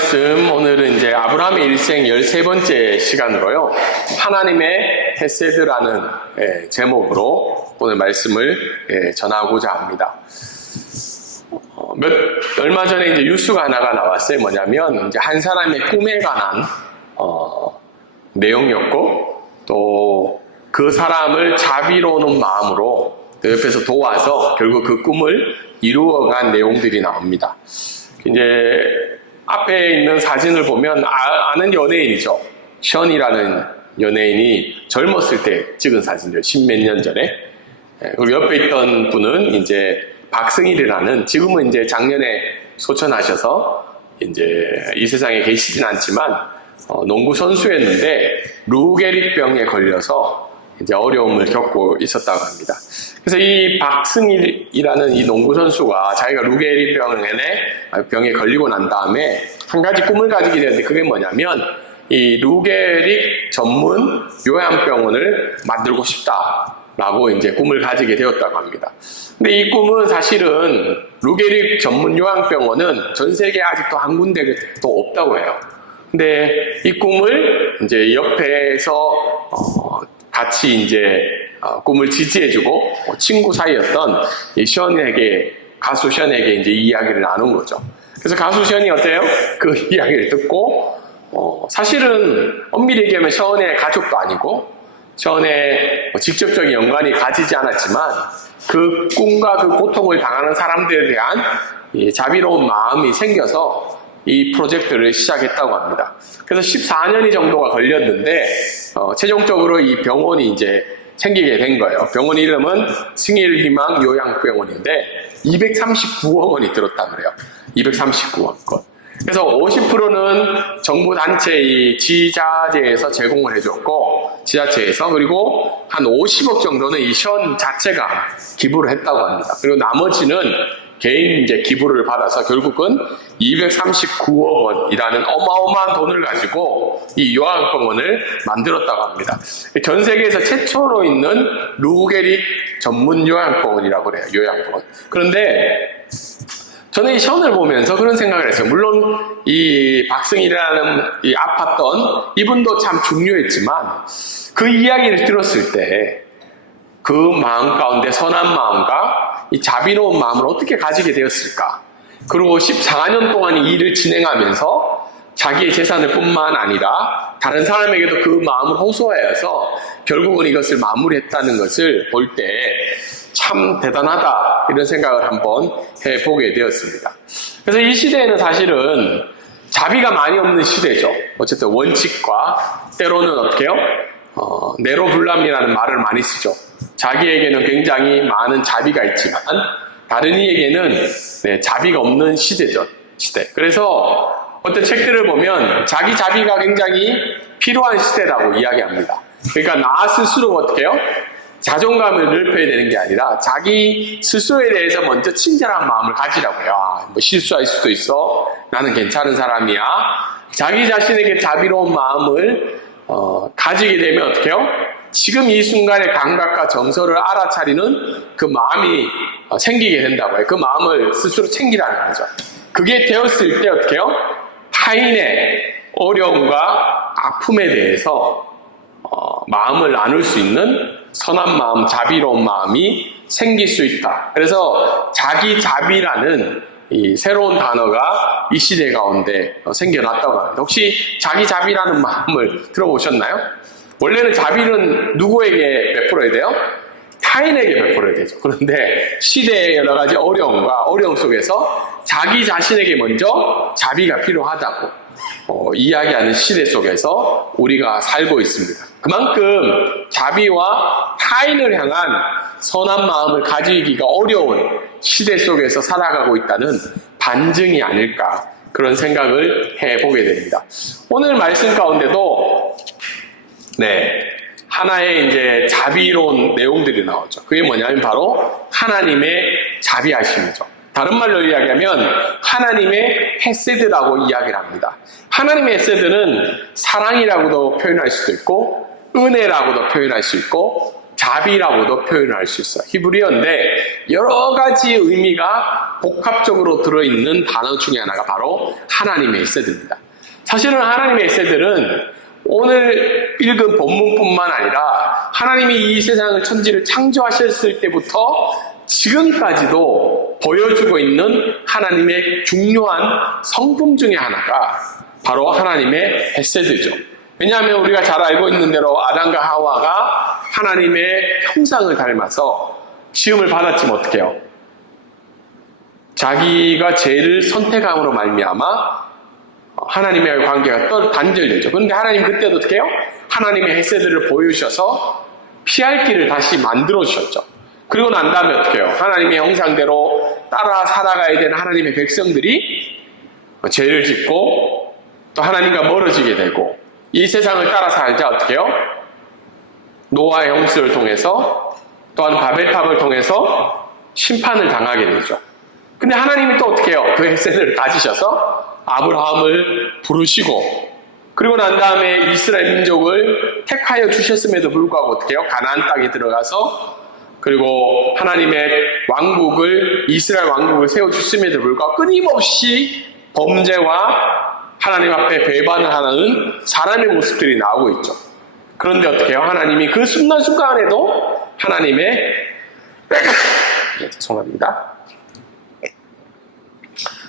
말씀 오늘은 이제 아브라함의 일생 13번째 시간으로요. 하나님의 헤세드라는 제목으로 오늘 말씀을 전하고자 합니다. 얼마 전에 이제 뉴스가 하나가 나왔어요. 뭐냐면 이제 한 사람의 꿈에 관한 내용이었고 또 그 사람을 자비로운 마음으로 옆에서 도와서 결국 그 꿈을 이루어간 내용들이 나옵니다. 이제 앞에 있는 사진을 보면 아는 연예인이죠. 션이라는 연예인이 젊었을 때 찍은 사진이에요. 십몇 년 전에. 그리고 옆에 있던 분은 이제 박승일이라는, 지금은 이제 작년에 소천하셔서 이제 이 세상에 계시진 않지만 농구 선수였는데 루게릭병에 걸려서 이제 어려움을 겪고 있었다고 합니다. 그래서 이 박승일이라는 이 농구 선수가 자기가 루게릭병에 걸리고 난 다음에 한 가지 꿈을 가지게 되는데, 그게 뭐냐면 이 루게릭 전문 요양병원을 만들고 싶다라고 이제 꿈을 가지게 되었다고 합니다. 근데 이 꿈은 사실은 루게릭 전문 요양병원은 전 세계에 아직도 한 군데도 없다고 해요. 근데 이 꿈을 이제 옆에서 같이 이제 꿈을 지지해주고 친구 사이였던 이 가수 션에게 이제 이야기를 나눈 거죠. 그래서 가수 션이 어때요? 그 이야기를 듣고 사실은 엄밀히 얘기하면 션의 가족도 아니고 션의 직접적인 연관이 가지지 않았지만 그 꿈과 그 고통을 당하는 사람들에 대한 이 자비로운 마음이 생겨서 이 프로젝트를 시작했다고 합니다. 그래서 14년이 정도가 걸렸는데 최종적으로 이 병원이 이제 생기게 된 거예요. 병원 이름은 승일희망 요양병원인데 239억 원이 들었다 그래요. 239억 원. 그래서 50%는 정부 단체의 지자체에서 제공을 해줬고, 지자체에서, 그리고 한 50억 정도는 이 션 자체가 기부를 했다고 합니다. 그리고 나머지는 개인 이제 기부를 받아서 결국은 239억 원이라는 어마어마한 돈을 가지고 이 요양병원을 만들었다고 합니다. 전 세계에서 최초로 있는 루게릭 전문 요양병원이라고 그래요. 요양병원. 그런데 저는 이 션을 보면서 그런 생각을 했어요. 물론 이 박승일이라는 이 아팠던 이분도 참 중요했지만 그 이야기를 들었을 때 그 마음 가운데 선한 마음과 이 자비로운 마음을 어떻게 가지게 되었을까? 그리고 14년 동안 이 일을 진행하면서 자기의 재산을 뿐만 아니라 다른 사람에게도 그 마음을 호소하여서 결국은 이것을 마무리했다는 것을 볼 때 참 대단하다, 이런 생각을 한번 해보게 되었습니다. 그래서 이 시대에는 사실은 자비가 많이 없는 시대죠. 어쨌든 원칙과 때로는 어떻게 해요? 내로불람이라는 말을 많이 쓰죠. 자기에게는 굉장히 많은 자비가 있지만 다른 이에게는 자비가 없는 시대죠. 시대. 그래서 어떤 책들을 보면 자기 자비가 굉장히 필요한 시대라고 이야기합니다. 그러니까 나 스스로 어떻게 해요? 자존감을 넓혀야 되는 게 아니라 자기 스스로에 대해서 먼저 친절한 마음을 가지라고요. 뭐 실수할 수도 있어. 나는 괜찮은 사람이야. 자기 자신에게 자비로운 마음을 가지게 되면 어떻게 해요? 지금 이 순간의 감각과 정서를 알아차리는 그 마음이 생기게 된다고 해요. 그 마음을 스스로 챙기라는 거죠. 그게 되었을 때 어떻게 해요? 타인의 어려움과 아픔에 대해서 마음을 나눌 수 있는 선한 마음, 자비로운 마음이 생길 수 있다. 그래서 자기 자비라는 이 새로운 단어가 이 시대 가운데 생겨났다고 합니다. 혹시 자기 자비라는 마음을 들어보셨나요? 원래는 자비는 누구에게 베풀어야 돼요? 타인에게 베풀어야 되죠. 그런데 시대의 여러 가지 어려움 속에서 자기 자신에게 먼저 자비가 필요하다고 이야기하는 시대 속에서 우리가 살고 있습니다. 그만큼 자비와 타인을 향한 선한 마음을 가지기가 어려운 시대 속에서 살아가고 있다는 반증이 아닐까, 그런 생각을 해보게 됩니다. 오늘 말씀 가운데도 하나의 이제 자비로운 내용들이 나오죠. 그게 뭐냐면 바로 하나님의 자비하심이죠. 다른 말로 이야기하면 하나님의 헤세드라고 이야기를 합니다. 하나님의 헤세드는 사랑이라고도 표현할 수도 있고 은혜라고도 표현할 수 있고 자비라고도 표현할 수 있어요. 히브리어인데 여러 가지 의미가 복합적으로 들어있는 단어 중에 하나가 바로 하나님의 헤세드입니다. 사실은 하나님의 헤세드는 오늘 읽은 본문뿐만 아니라 하나님이 이 세상을 천지를 창조하셨을 때부터 지금까지도 보여주고 있는 하나님의 중요한 성품 중에 하나가 바로 하나님의 헤세드죠. 왜냐하면 우리가 잘 알고 있는 대로 아담과 하와가 하나님의 형상을 닮아서 시험을 받았지만 어떻게 해요? 자기가 죄를 선택함으로 말미암아 하나님의 관계가 단절되죠. 그런데 하나님 그때도 어떻게 해요? 하나님의 헤세드를 보여주셔서 피할 길을 다시 만들어 주셨죠. 그리고 난 다음에 어떻게 해요? 하나님의 형상대로 따라 살아가야 되는 하나님의 백성들이 죄를 짓고 또 하나님과 멀어지게 되고 이 세상을 따라 살자 어떻게 해요? 노아의 홍수를 통해서 또한 바벨탑을 통해서 심판을 당하게 되죠. 근데 하나님이 또 어떻게 해요? 그 헤세드를 가지셔서 아브라함을 부르시고 그리고 난 다음에 이스라엘 민족을 택하여 주셨음에도 불구하고 어떻게 해요? 가나안 땅에 들어가서 그리고 하나님의 왕국을 이스라엘 왕국을 세워주심에도 불구하고 끊임없이 범죄와 하나님 앞에 배반을 하는 사람의 모습들이 나오고 있죠. 그런데 어떻게 해요? 하나님이 그 순간순간에도 하나님의 죄송합니다.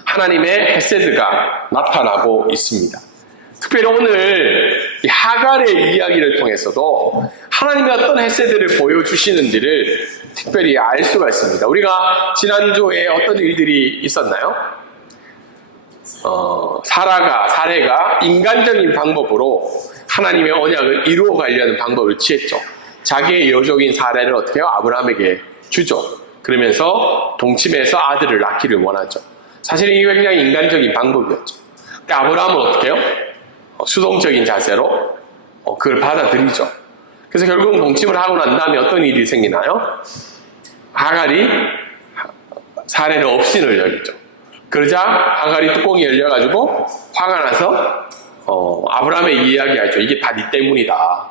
하나님의 헤세드가 나타나고 있습니다. 특별히 오늘 이 하갈의 이야기를 통해서도 하나님이 어떤 헤세드를 보여주시는지를 특별히 알 수가 있습니다. 우리가 지난주에 어떤 일들이 있었나요? 사례가 인간적인 방법으로 하나님의 언약을 이루어 가려는 방법을 취했죠. 자기의 여종인 사례를 어떻게 해요? 아브라함에게 주죠. 그러면서 동침해서 아들을 낳기를 원하죠. 사실 이게 굉장히 인간적인 방법이었죠. 근데 아브라함은 어떻게 해요? 수동적인 자세로 그걸 받아들이죠. 그래서 결국 동침을 하고 난 다음에 어떤 일이 생기나요? 하갈이 사례를 업신을 여기죠. 그러자 하갈이 뚜껑이 열려가지고 화가 나서 아브라함에게 이야기하죠. 이게 다 네 때문이다.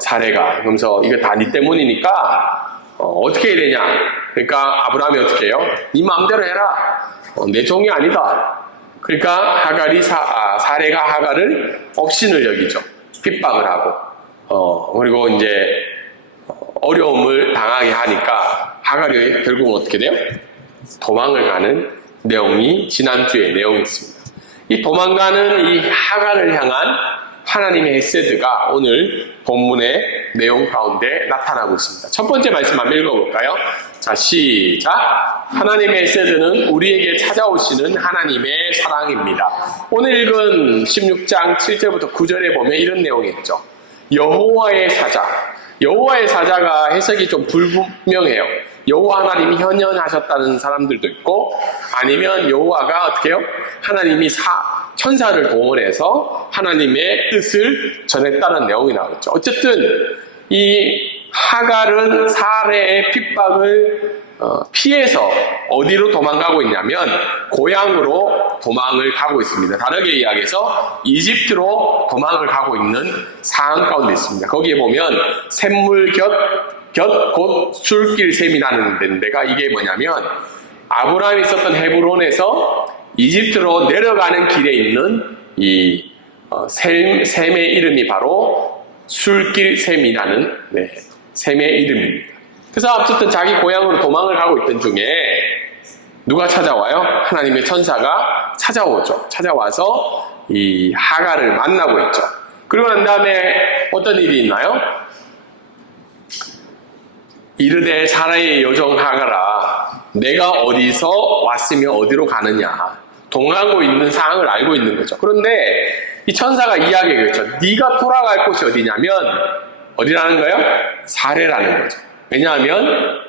사례가. 그러면서 이거 다 네 때문이니까 어떻게 해야 되냐. 그러니까 아브라함이 어떻게 해요? 네 마음대로 해라. 내 종이 아니다. 그러니까 하갈이 사례가 하갈을 업신을 여기죠. 핍박을 하고 그리고 이제 어려움을 당하게 하니까 하갈이 결국은 어떻게 돼요? 도망을 가는 내용이 지난주에 내용이 있습니다. 이 도망가는 이 하갈을 향한 하나님의 헤세드가 오늘 본문의 내용 가운데 나타나고 있습니다. 첫 번째 말씀 한번 읽어볼까요? 자, 시작. 하나님의 헤세드는 우리에게 찾아오시는 하나님의 사랑입니다. 오늘 읽은 16장 7절부터 9절에 보면 이런 내용이 있죠. 여호와의 사자. 여호와의 사자가 해석이 좀 불분명해요. 여호와 하나님이 현현하셨다는 사람들도 있고 아니면 여호와가 어떻게 해요? 하나님이 천사를 동원해서 하나님의 뜻을 전했다는 내용이 나오죠. 어쨌든 이 하갈은 사례의 핍박을 피해서 어디로 도망가고 있냐면 고향으로 도망을 가고 있습니다. 다르게 이야기해서 이집트로 도망을 가고 있는 상황 가운데 있습니다. 거기에 보면 샘물 곁 곧 술길 셈이라는 데가 이게 뭐냐면 아브라함이 있었던 헤브론에서 이집트로 내려가는 길에 있는 이 셈의 이름이 바로 술길 셈이라는 셈의 이름입니다. 그래서 어쨌든 자기 고향으로 도망을 가고 있던 중에 누가 찾아와요? 하나님의 천사가 찾아오죠. 찾아와서 이 하갈을 만나고 있죠. 그리고 난 다음에 어떤 일이 있나요? 이르되 사라의 여종 하갈아, 내가 어디서 왔으며 어디로 가느냐. 동하고 있는 상황을 알고 있는 거죠. 그런데 이 천사가 이야기했죠. 네가 돌아갈 곳이 어디냐면 어디라는 거예요? 사례라는 거죠. 왜냐하면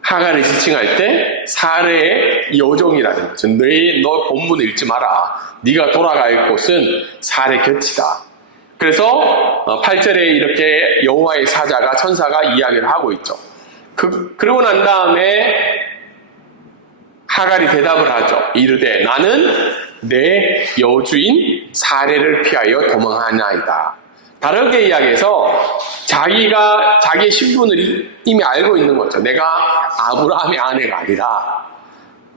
하갈을 지칭할 때 사례의 여종이라는 거죠. 너 본문을 읽지 마라. 네가 돌아갈 곳은 사례 곁이다. 그래서 8절에 이렇게 여호와의 사자가 천사가 이야기를 하고 있죠. 그러고 난 다음에 하갈이 대답을 하죠. 이르되 나는 내 여주인 사례를 피하여 도망하나이다. 다르게 이야기해서 자기의 신분을 이미 알고 있는 거죠. 내가 아브라함의 아내가 아니라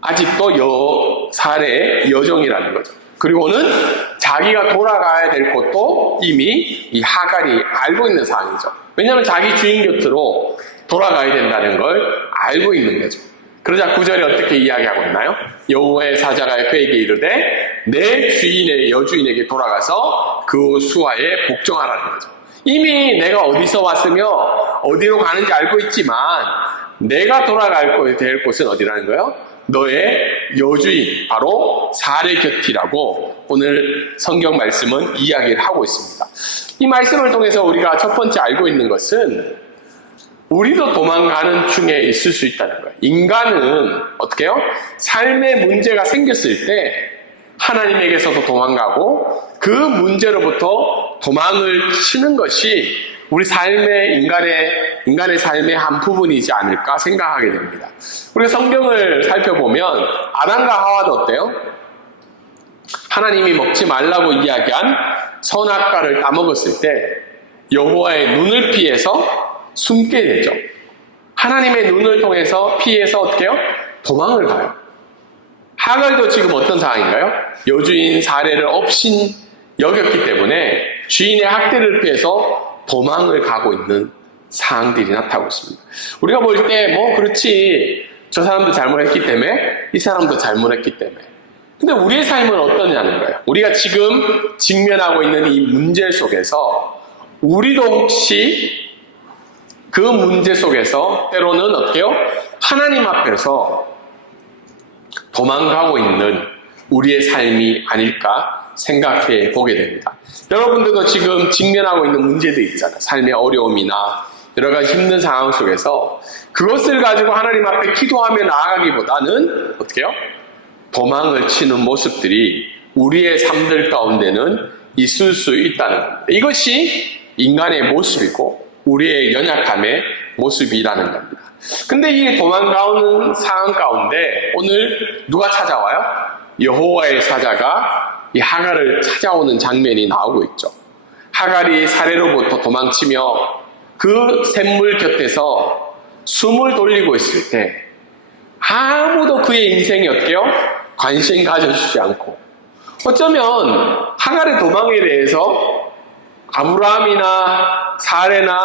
아직도 사례의 여종이라는 거죠. 그리고는 자기가 돌아가야 될 것도 이미 이 하갈이 알고 있는 상황이죠. 왜냐하면 자기 주인 곁으로 돌아가야 된다는 걸 알고 있는 거죠. 그러자 9절에 어떻게 이야기하고 있나요? 여호와의 사자가 그에게 이르되 내 주인의 여주인에게 돌아가서 그 수하에 복종하라는 거죠. 이미 내가 어디서 왔으며 어디로 가는지 알고 있지만 내가 돌아갈 될 곳은 어디라는 거예요? 너의 여주인, 바로 사례 곁이라고 오늘 성경 말씀은 이야기를 하고 있습니다. 이 말씀을 통해서 우리가 첫 번째 알고 있는 것은 우리도 도망가는 중에 있을 수 있다는 거예요. 인간은 어떻게 해요? 삶의 문제가 생겼을 때 하나님에게서도 도망가고 그 문제로부터 도망을 치는 것이 우리 인간의 삶의 한 부분이지 않을까 생각하게 됩니다. 우리가 성경을 살펴보면 아담과 하와도 어때요? 하나님이 먹지 말라고 이야기한 선악과를 따먹었을 때 여호와의 눈을 피해서 숨게 되죠. 하나님의 눈을 통해서 피해서 어떻게 해요? 도망을 가요. 하갈도 지금 어떤 상황인가요? 여주인 사례를 없인 여겼기 때문에 주인의 학대를 피해서 도망을 가고 있는 상황들이 나타나고 있습니다. 우리가 볼 때 그렇지, 저 사람도 잘못했기 때문에 이 사람도 잘못했기 때문에. 근데 우리의 삶은 어떠냐는 거예요. 우리가 지금 직면하고 있는 이 문제 속에서 우리도 혹시 그 문제 속에서 때로는 어떻게 해요? 하나님 앞에서 도망가고 있는 우리의 삶이 아닐까 생각해 보게 됩니다. 여러분들도 지금 직면하고 있는 문제들 있잖아요. 삶의 어려움이나 여러 가지 힘든 상황 속에서 그것을 가지고 하나님 앞에 기도하며 나아가기보다는 어떻게 해요? 도망을 치는 모습들이 우리의 삶들 가운데는 있을 수 있다는 겁니다. 이것이 인간의 모습이고 우리의 연약함의 모습이라는 겁니다. 근데 이 도망가는 상황 가운데 오늘 누가 찾아와요? 여호와의 사자가 이 하갈을 찾아오는 장면이 나오고 있죠. 하갈이 사례로부터 도망치며 그 샘물 곁에서 숨을 돌리고 있을 때 아무도 그의 인생이 어때요? 관심 가져주지 않고, 어쩌면 하갈의 도망에 대해서 아브라함이나 사레나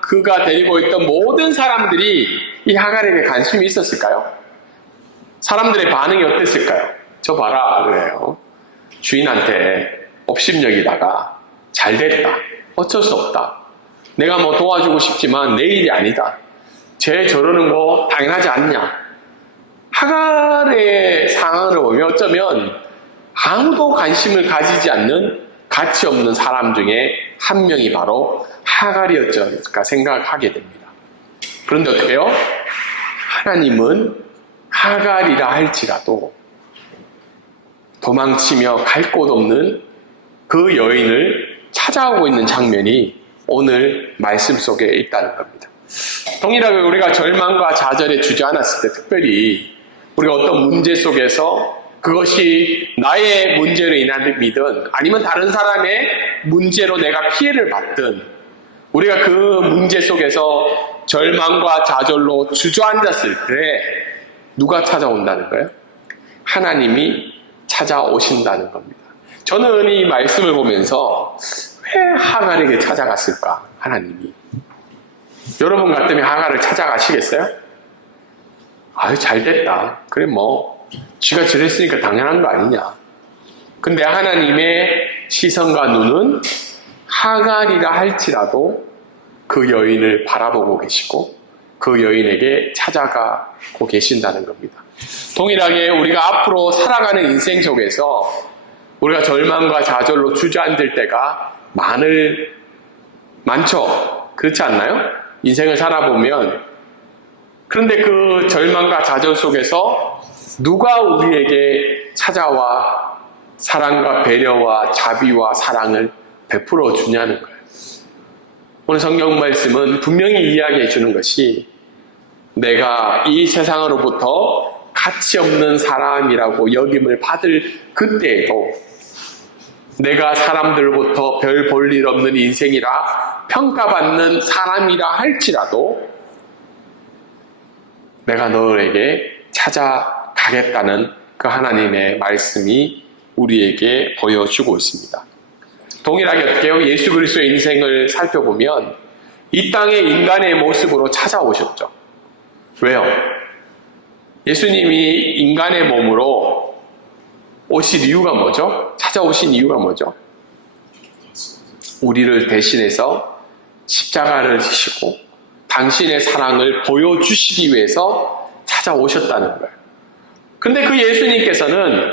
그가 데리고 있던 모든 사람들이 이 하갈에게 관심이 있었을까요? 사람들의 반응이 어땠을까요? 저 봐라 그래요. 주인한테 업심여기다가 잘됐다, 어쩔 수 없다, 내가 도와주고 싶지만 내 일이 아니다, 쟤 저러는 거 당연하지 않냐. 하갈의 상황을 보면 어쩌면 아무도 관심을 가지지 않는 가치 없는 사람 중에 한 명이 바로 하갈이었을까 생각하게 됩니다. 그런데 어떻게 해요? 하나님은 하갈이라 할지라도 도망치며 갈 곳 없는 그 여인을 찾아오고 있는 장면이 오늘 말씀 속에 있다는 겁니다. 동일하게 우리가 절망과 좌절에 주저앉았을 때, 특별히 우리가 어떤 문제 속에서 그것이 나의 문제로 인함이든 아니면 다른 사람의 문제로 내가 피해를 받든, 우리가 그 문제 속에서 절망과 좌절로 주저앉았을 때 누가 찾아온다는 거예요? 하나님이 찾아오신다는 겁니다. 저는 이 말씀을 보면서 왜 하갈에게 찾아갔을까? 하나님이. 여러분 같으면 하갈을 찾아가시겠어요? 아유, 잘됐다. 그래 쥐가 저랬으니까 당연한 거 아니냐. 근데 하나님의 시선과 눈은 하갈이라 할지라도 그 여인을 바라보고 계시고 그 여인에게 찾아가고 계신다는 겁니다. 동일하게 우리가 앞으로 살아가는 인생 속에서 우리가 절망과 좌절로 주저앉을 때가 많죠. 그렇지 않나요? 인생을 살아보면. 그런데 그 절망과 좌절 속에서 누가 우리에게 찾아와 사랑과 배려와 자비와 사랑을 베풀어 주냐는 거예요. 오늘 성경 말씀은 분명히 이야기해 주는 것이, 내가 이 세상으로부터 가치 없는 사람이라고 여김을 받을 그때에도 내가 사람들로부터 별 볼 일 없는 인생이라 평가받는 사람이라 할지라도 내가 너에게 찾아가겠다는 그 하나님의 말씀이 우리에게 보여주고 있습니다. 동일하게 어떻게 해요? 예수 그리스도의 인생을 살펴보면 이 땅에 인간의 모습으로 찾아오셨죠. 왜요? 예수님이 인간의 몸으로 오신 이유가 뭐죠? 찾아오신 이유가 뭐죠? 우리를 대신해서 십자가를 지시고 당신의 사랑을 보여주시기 위해서 찾아오셨다는 거예요. 근데 그 예수님께서는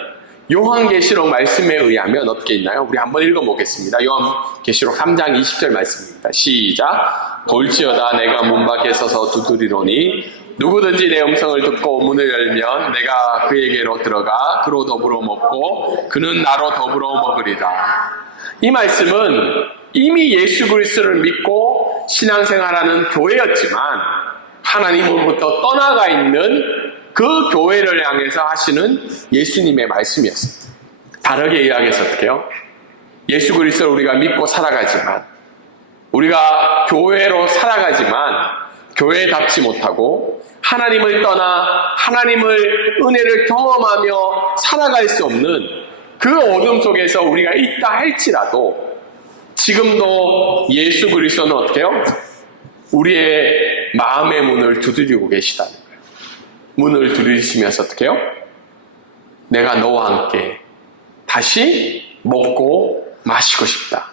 요한계시록 말씀에 의하면 어떻게 있나요? 우리 한번 읽어보겠습니다. 요한계시록 3장 20절 말씀입니다. 시작. 볼지어다 내가 문 밖에 서서 두드리노니 누구든지 내 음성을 듣고 문을 열면 내가 그에게로 들어가 그로 더불어 먹고 그는 나로 더불어 먹으리라. 이 말씀은 이미 예수 그리스도를 믿고 신앙생활하는 교회였지만 하나님으로부터 떠나가 있는 그 교회를 향해서 하시는 예수님의 말씀이었습니다. 다르게 이야기해서 어떻게 해요? 예수 그리스도를 우리가 믿고 살아가지만 우리가 교회로 살아가지만 교회답지 못하고 하나님을 떠나 하나님을 은혜를 경험하며 살아갈 수 없는 그 어둠 속에서 우리가 있다 할지라도 지금도 예수 그리스도는 어떻게 해요? 우리의 마음의 문을 두드리고 계시다는 거예요. 문을 두드리시면서 어떻게 해요? 내가 너와 함께 다시 먹고 마시고 싶다.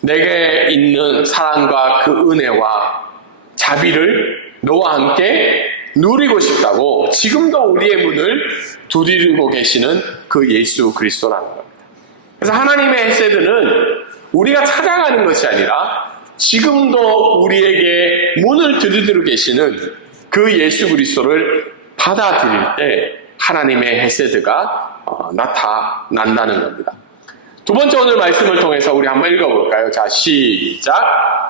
내게 있는 사랑과 그 은혜와 자비를 너와 함께 누리고 싶다고 지금도 우리의 문을 두드리고 계시는 그 예수 그리스도라는 겁니다. 그래서 하나님의 헤세드는 우리가 찾아가는 것이 아니라 지금도 우리에게 문을 두드리고 계시는 그 예수 그리스도를 받아들일 때 하나님의 헤세드가 나타난다는 겁니다. 두 번째 오늘 말씀을 통해서 우리 한번 읽어볼까요? 자, 시작.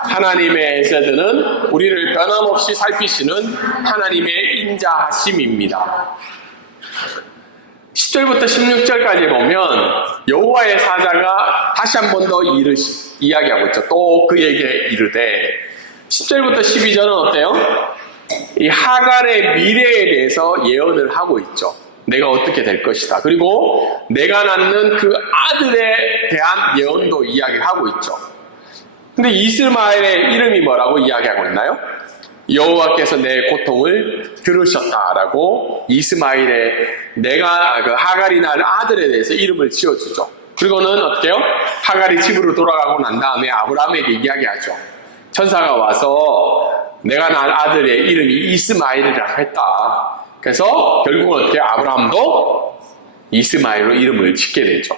하나님의 헤세드는 우리를 변함없이 살피시는 하나님의 인자하심입니다. 10절부터 16절까지 보면 여호와의 사자가 다시 한 번 더 이야기하고 있죠. 또 그에게 이르되 10절부터 12절은 어때요? 이 하갈의 미래에 대해서 예언을 하고 있죠. 내가 어떻게 될 것이다. 그리고 내가 낳는 그 아들에 대한 예언도 이야기를 하고 있죠. 근데 이스마엘의 이름이 뭐라고 이야기하고 있나요? 여호와께서 내 고통을 들으셨다라고 이스마엘의 내가 그 하갈이 낳을 아들에 대해서 이름을 지어주죠. 그리고는 어떻게 해요? 하갈이 집으로 돌아가고 난 다음에 아브라함에게 이야기하죠. 천사가 와서 내가 낳을 아들의 이름이 이스마엘이라고 했다. 그래서 결국은 어떻게 아브라함도 이스마엘로 이름을 짓게 되죠.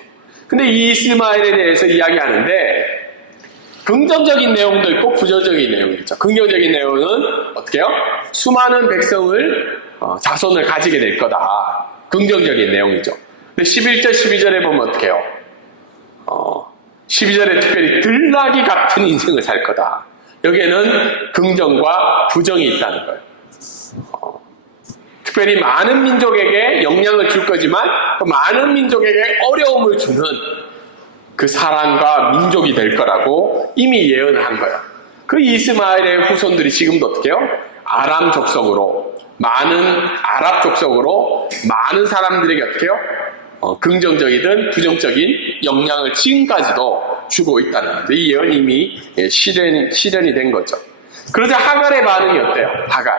근데 이 이스마엘에 대해서 이야기하는데 긍정적인 내용도 있고 부정적인 내용이 있죠. 긍정적인 내용은 어떻게 해요? 수많은 백성을 자손을 가지게 될 거다. 긍정적인 내용이죠. 근데 11절 12절에 보면 어떻게 해요? 12절에 특별히 들나귀 같은 인생을 살 거다. 여기에는 긍정과 부정이 있다는 거예요. 특별히 많은 민족에게 영향을 줄 거지만 또 많은 민족에게 어려움을 주는 그 사람과 민족이 될 거라고 이미 예언을 한 거예요. 그 이스마엘의 후손들이 지금도 어떻게 해요? 아람 족속으로 아랍 족속으로 많은 사람들에게 어떻게 해요? 긍정적이든 부정적인 영향을 지금까지도 주고 있다는 거죠. 이 예언이 이미 실현이 된 거죠. 그러자 하갈의 반응이 어때요? 하갈.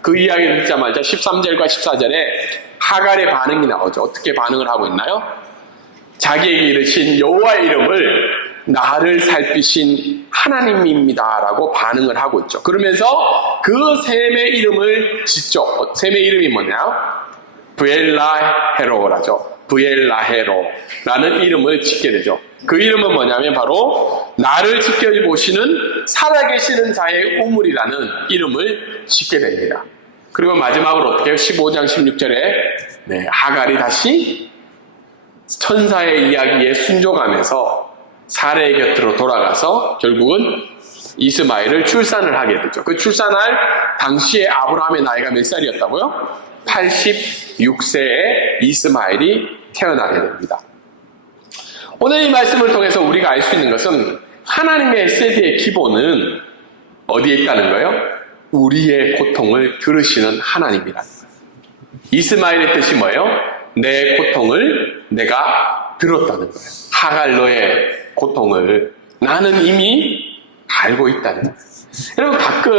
그 이야기를 듣자마자 13절과 14절에 하갈의 반응이 나오죠. 어떻게 반응을 하고 있나요? 자기에게 이르신 여호와의 이름을 나를 살피신 하나님입니다라고 반응을 하고 있죠. 그러면서 그 셈의 이름을 짓죠. 셈의 이름이 뭐냐요? 브엘라헤로라죠. 브엘라헤로라는 이름을 짓게 되죠. 그 이름은 뭐냐면 바로 나를 지켜보시는 살아계시는 자의 우물이라는 이름을 짓게 됩니다. 그리고 마지막으로 어떻게 해요? 15장 16절에 하갈이 다시 천사의 이야기에 순종하면서 사레의 곁으로 돌아가서 결국은 이스마엘을 출산을 하게 되죠. 그 출산할 당시에 아브라함의 나이가 몇 살이었다고요? 86세에 이스마엘이 태어나게 됩니다. 오늘 이 말씀을 통해서 우리가 알 수 있는 것은 하나님의 세대의 기본은 어디에 있다는 거예요? 우리의 고통을 들으시는 하나님이라는 거예요. 이스마엘의 뜻이 뭐예요? 내 고통을 내가 들었다는 거예요. 하갈 너의 고통을 나는 이미 알고 있다는 거예요. 여러분 가끔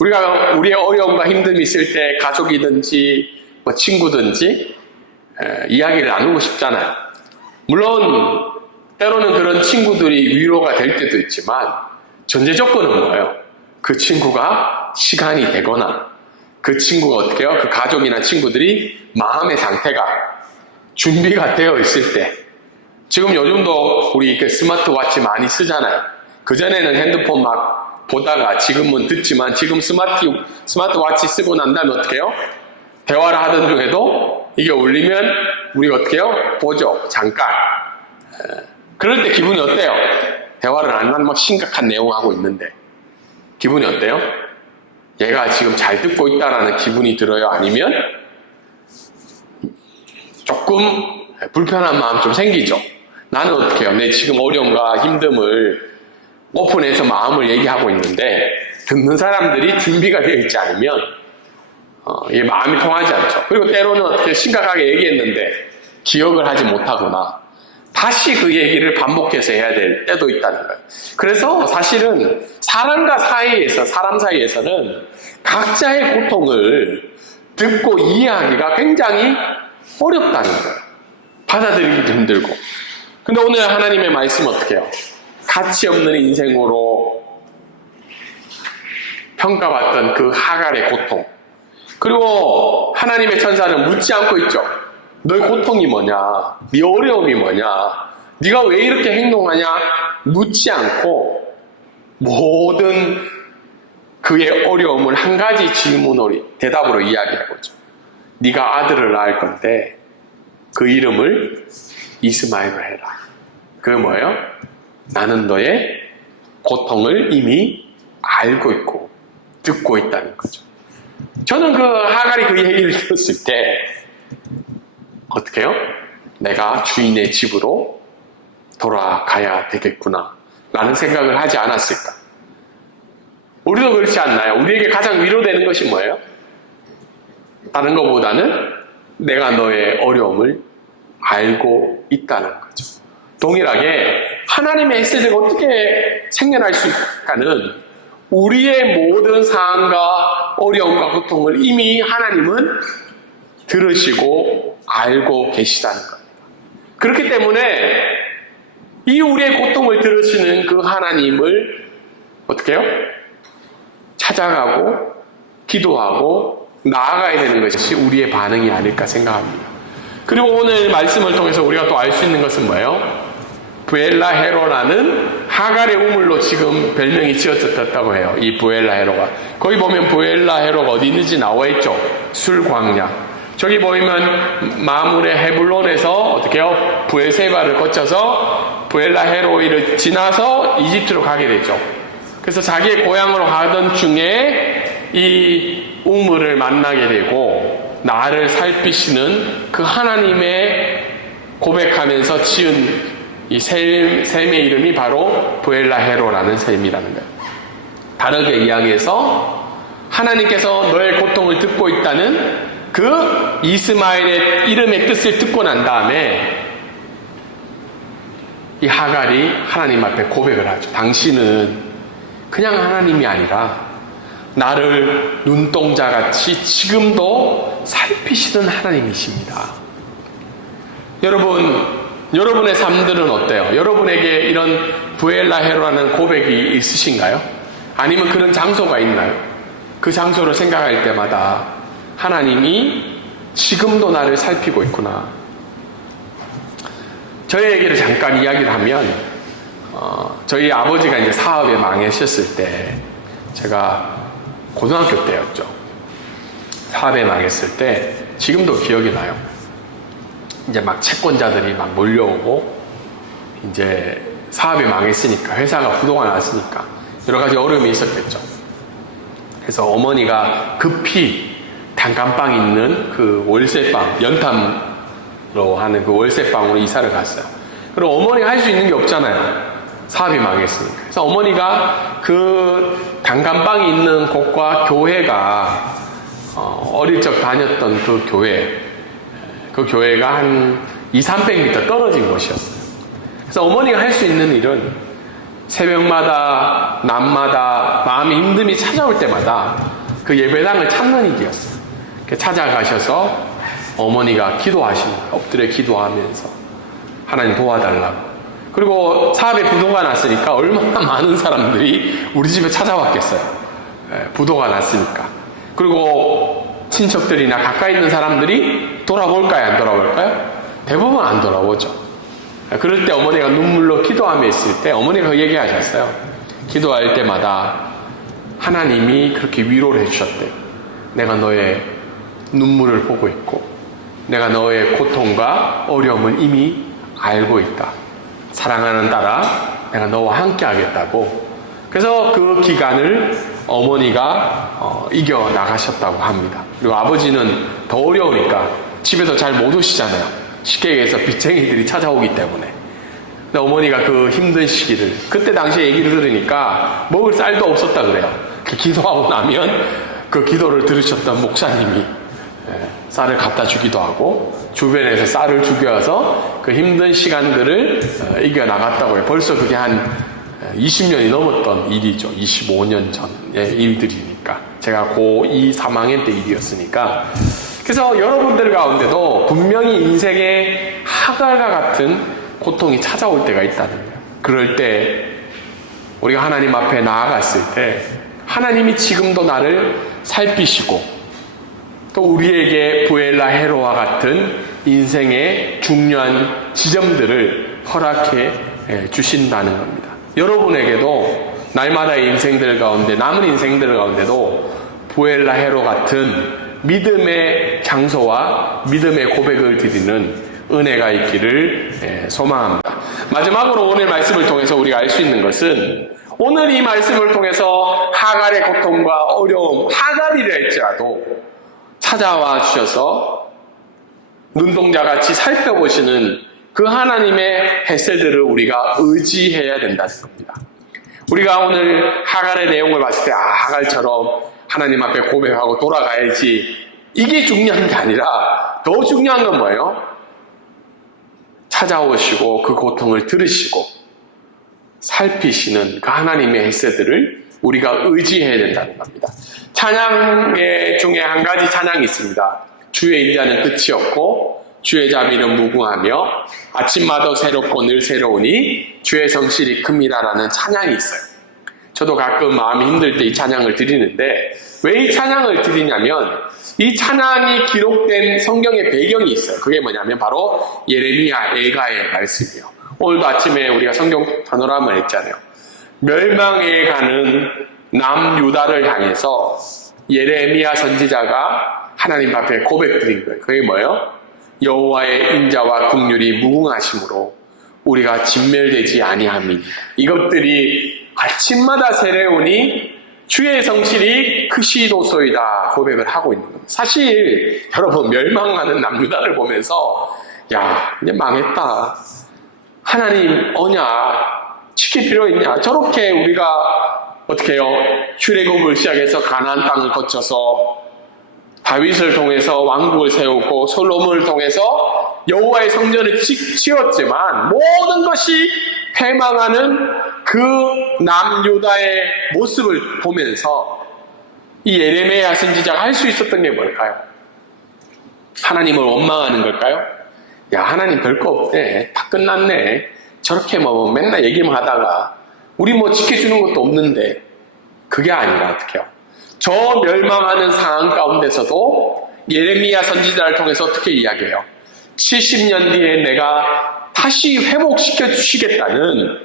우리가 우리의 어려움과 힘듦이 있을 때 가족이든지 뭐 친구든지 이야기를 나누고 싶잖아요. 물론 때로는 그런 친구들이 위로가 될 때도 있지만 전제 조건은 뭐예요? 그 친구가 시간이 되거나 그 친구가 어떻게 해요? 그 가족이나 친구들이 마음의 상태가 준비가 되어 있을 때 지금 요즘도 우리 그 스마트워치 많이 쓰잖아요. 그전에는 핸드폰 막 보다가 지금은 듣지만 지금 스마트워치 쓰고 난 다음에 어떻게 해요? 대화를 하던 중에도 이게 울리면 우리가 어떻게 해요? 보죠. 잠깐. 그럴 때 기분이 어때요? 대화를 안 하면 막 심각한 내용하고 있는데 기분이 어때요? 얘가 지금 잘 듣고 있다라는 기분이 들어요? 아니면 조금 불편한 마음 좀 생기죠? 나는 어떻게 해요? 내 지금 어려움과 힘듦을 오픈해서 마음을 얘기하고 있는데 듣는 사람들이 준비가 되어 있지 않으면 이게 마음이 통하지 않죠. 그리고 때로는 어떻게 심각하게 얘기했는데 기억을 하지 못하거나 다시 그 얘기를 반복해서 해야 될 때도 있다는 거예요. 그래서 사실은 사람 사이에서는 각자의 고통을 듣고 이해하기가 굉장히 어렵다는 거예요. 받아들이기도 힘들고. 근데 오늘 하나님의 말씀은 어떻게 해요? 가치 없는 인생으로 평가받던 그 하갈의 고통. 그리고 하나님의 천사는 묻지 않고 있죠. 너의 고통이 뭐냐? 네 어려움이 뭐냐? 네가 왜 이렇게 행동하냐? 묻지 않고 모든 그의 어려움을 한 가지 질문으로 대답으로 이야기해보죠. 네가 아들을 낳을 건데 그 이름을 이스마엘로 해라. 그게 뭐예요? 나는 너의 고통을 이미 알고 있고 듣고 있다는 거죠. 저는 그 하갈이 그 얘기를 들었을 때 어떻게 해요? 내가 주인의 집으로 돌아가야 되겠구나 라는 생각을 하지 않았을까? 우리도 그렇지 않나요? 우리에게 가장 위로되는 것이 뭐예요? 다른 것보다는 내가 너의 어려움을 알고 있다는 거죠. 동일하게 하나님의 메시지가 어떻게 생겨날 수 있을까는 우리의 모든 상황과 어려움과 고통을 이미 하나님은 들으시고 알고 계시다는 겁니다. 그렇기 때문에 이 우리의 고통을 들으시는 그 하나님을 어떻게 해요? 찾아가고 기도하고 나아가야 되는 것이 우리의 반응이 아닐까 생각합니다. 그리고 오늘 말씀을 통해서 우리가 또 알 수 있는 것은 뭐예요? 부엘라헤로라는 하갈의 우물로 지금 별명이 지어졌다고 해요. 이 부엘라헤로가. 거기 보면 부엘라헤로가 어디 있는지 나와 있죠. 술광야. 저기 보이면 마물의 헤블론에서 어떻게 해요? 부엘세바를 거쳐서 부엘라헤로이를 지나서 이집트로 가게 되죠. 그래서 자기의 고향으로 가던 중에 이 우물을 만나게 되고 나를 살피시는 그 하나님의 고백하면서 지은 이 샘의 이름이 바로 부엘라헤로라는 샘이라는 거예요. 다르게 이야기해서 하나님께서 너의 고통을 듣고 있다는 그 이스마엘의 이름의 뜻을 듣고 난 다음에 이 하갈이 하나님 앞에 고백을 하죠. 당신은 그냥 하나님이 아니라 나를 눈동자같이 지금도 살피시는 하나님이십니다. 여러분의 삶들은 어때요? 여러분에게 이런 부엘라헤로라는 고백이 있으신가요? 아니면 그런 장소가 있나요? 그 장소를 생각할 때마다 하나님이 지금도 나를 살피고 있구나. 저희 얘기를 잠깐 이야기를 하면 저희 아버지가 이제 사업에 망하셨을 때 제가 고등학교 때였죠. 사업에 망했을 때 지금도 기억이 나요. 이제 막 채권자들이 막 몰려오고 이제 사업이 망했으니까 회사가 부도가 났으니까 여러 가지 어려움이 있었겠죠. 그래서 어머니가 급히 단칸방 있는 그 월세방 연탄으로 하는 그 월세방으로 이사를 갔어요. 그리고 어머니가 할 수 있는 게 없잖아요. 사업이 망했으니까. 그래서 어머니가 그 단칸방이 있는 곳과 교회가 어릴 적 다녔던 그 교회가 한 200-300m 떨어진 곳이었어요. 그래서 어머니가 할 수 있는 일은 새벽마다, 낮마다 마음이 힘듦이 찾아올 때마다 그 예배당을 찾는 일이었어요. 찾아가셔서 어머니가 기도하시는 거예요. 엎드려 기도하면서 하나님 도와달라고. 그리고 사업에 부도가 났으니까 얼마나 많은 사람들이 우리 집에 찾아왔겠어요. 부도가 났으니까. 그리고 친척들이나 가까이 있는 사람들이 돌아볼까요? 안 돌아볼까요? 대부분 안 돌아오죠. 그럴 때 어머니가 눈물로 기도하며 있을 때 어머니가 얘기하셨어요. 기도할 때마다 하나님이 그렇게 위로를 해주셨대요. 내가 너의 눈물을 보고 있고 내가 너의 고통과 어려움을 이미 알고 있다. 사랑하는 딸아, 내가 너와 함께 하겠다고. 그래서 그 기간을 어머니가 이겨 나가셨다고 합니다. 그리고 아버지는 더 어려우니까 집에서 잘 못 오시잖아요. 쉽게 얘기해서 빚쟁이들이 찾아오기 때문에. 근데 어머니가 그 힘든 시기를, 그때 당시에 얘기를 들으니까 먹을 쌀도 없었다 그래요. 그 기도하고 나면 그 기도를 들으셨던 목사님이 쌀을 갖다 주기도 하고 주변에서 쌀을 죽여서 그 힘든 시간들을 이겨나갔다고 해요. 벌써 그게 한 20년이 넘었던 일이죠. 25년 전의 일들이니까. 제가 고2, 3학년 때 일이었으니까. 그래서 여러분들 가운데도 분명히 인생의 하갈과 같은 고통이 찾아올 때가 있다는 거예요. 그럴 때 우리가 하나님 앞에 나아갔을 때 하나님이 지금도 나를 살피시고 또 우리에게 부엘라 헤로와 같은 인생의 중요한 지점들을 허락해 주신다는 겁니다. 여러분에게도 날마다의 인생들 가운데, 남은 인생들 가운데도 부엘라 헤로 같은 믿음의 장소와 믿음의 고백을 드리는 은혜가 있기를 소망합니다. 마지막으로 오늘 말씀을 통해서 우리가 알 수 있는 것은 오늘 이 말씀을 통해서 하갈의 고통과 어려움, 하갈이라 할지라도 찾아와 주셔서 눈동자같이 살펴보시는 그 하나님의 헤세드를 우리가 의지해야 된다는 겁니다. 우리가 오늘 하갈의 내용을 봤을 때 하갈처럼 하나님 앞에 고백하고 돌아가야지, 이게 중요한 게 아니라 더 중요한 건 뭐예요? 찾아오시고 그 고통을 들으시고 살피시는 그 하나님의 헤세드를 우리가 의지해야 된다는 겁니다. 찬양 중에 한 가지 찬양이 있습니다. 주의 인자는 끝이 없고 주의 자비는 무궁하며 아침마다 새롭고 늘 새로우니 주의 성실이 큽니다라는 찬양이 있어요. 저도 가끔 마음이 힘들 때 이 찬양을 드리는데 왜 이 찬양을 드리냐면 이 찬양이 기록된 성경의 배경이 있어요. 그게 뭐냐면 바로 예레미야 애가의 말씀이에요. 오늘도 아침에 우리가 성경 파노라마를 했잖아요. 멸망해 가는 남유다를 향해서 예레미야 선지자가 하나님 앞에 고백드린 거예요. 그게 뭐예요? 여호와의 인자와 긍휼이 무궁하심으로 우리가 진멸되지 아니함이니라. 이것들이 아침마다 새로우니 주의 성실이 크시도소이다 고백을 하고 있는 겁니다. 사실 여러분, 멸망하는 남유다를 보면서 야, 이제 망했다, 하나님 언약 지킬 필요 있냐, 저렇게 우리가 어떻게 해요? 출애굽을 시작해서 가나안 땅을 거쳐서 다윗을 통해서 왕국을 세우고 솔로몬을 통해서 여호와의 성전을 지었지만 모든 것이 패망하는 그 남유다의 모습을 보면서 이 예레미야 선지자가 할 수 있었던 게 뭘까요? 하나님을 원망하는 걸까요? 야, 하나님 별거 없네, 다 끝났네, 저렇게 뭐 맨날 얘기만 하다가 우리 뭐 지켜주는 것도 없는데. 그게 아니라 어떻게 해요? 저 멸망하는 상황 가운데서도 예레미야 선지자를 통해서 어떻게 이야기해요? 70년 뒤에 내가 다시 회복시켜 주시겠다는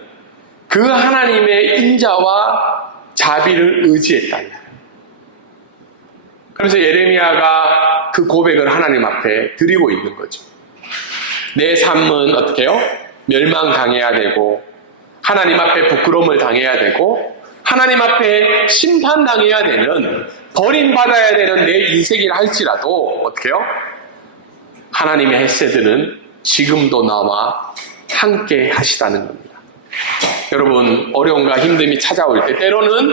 그 하나님의 인자와 자비를 의지했다는 거예요. 그래서 예레미야가 그 고백을 하나님 앞에 드리고 있는 거죠. 내 삶은 어떻게 해요? 멸망당해야 되고 하나님 앞에 부끄러움을 당해야 되고 하나님 앞에 심판당해야 되는, 버림받아야 되는 내 인생이라 할지라도 어떻게 해요? 하나님의 헤세드는 지금도 나와 함께 하시다는 겁니다. 여러분, 어려움과 힘듦이 찾아올 때 때로는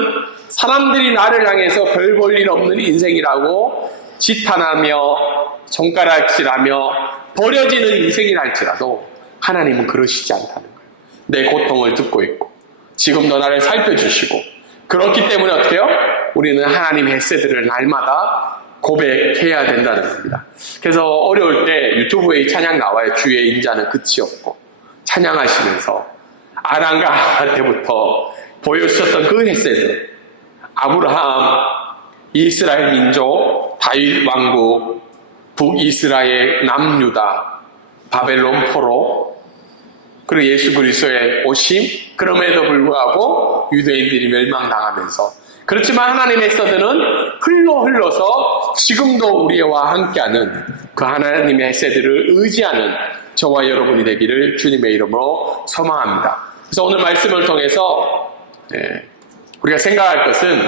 사람들이 나를 향해서 별 볼 일 없는 인생이라고 지탄하며 손가락질하며 버려지는 인생이라 할지라도 하나님은 그러시지 않다는 거예요. 내 고통을 듣고 있고 지금도 나를 살펴주시고, 그렇기 때문에 어떻게 해요? 우리는 하나님의 햇새들을 날마다 고백해야 된다는 겁니다. 그래서 어려울 때 유튜브에 이 찬양 나와요. 주의 인자는 끝이 없고. 찬양하시면서 아람과 하한 때부터 보여주셨던 그 햇새들, 아브라함, 이스라엘 민족, 다윗 왕국, 북이스라엘, 남유다, 바벨론 포로, 그리고 예수 그리스도의 오심, 그럼에도 불구하고 유대인들이 멸망당하면서, 그렇지만 하나님의 햇새들은 흘러서 지금도 우리와 함께하는 그 하나님의 햇새들을 의지하는 저와 여러분이 되기를 주님의 이름으로 소망합니다. 그래서 오늘 말씀을 통해서 우리가 생각할 것은,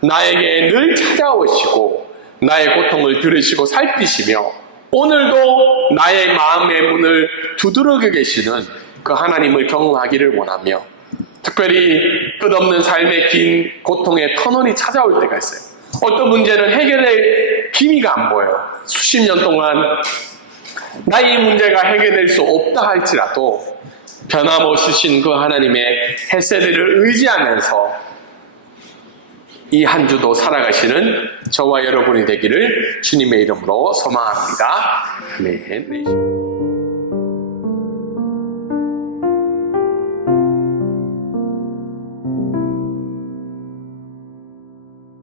나에게 늘 찾아오시고 나의 고통을 들으시고 살피시며 오늘도 나의 마음의 문을 두드리고 계시는 그 하나님을 경험하기를 원하며, 특별히 끝없는 삶의 긴 고통의 터널이 찾아올 때가 있어요. 어떤 문제는 해결될 기미가 안 보여요. 수십 년 동안 나의 문제가 해결될 수 없다 할지라도 변함없으신 그 하나님의 햇새들을 의지하면서 이 한 주도 살아가시는 저와 여러분이 되기를 주님의 이름으로 소망합니다. 아멘.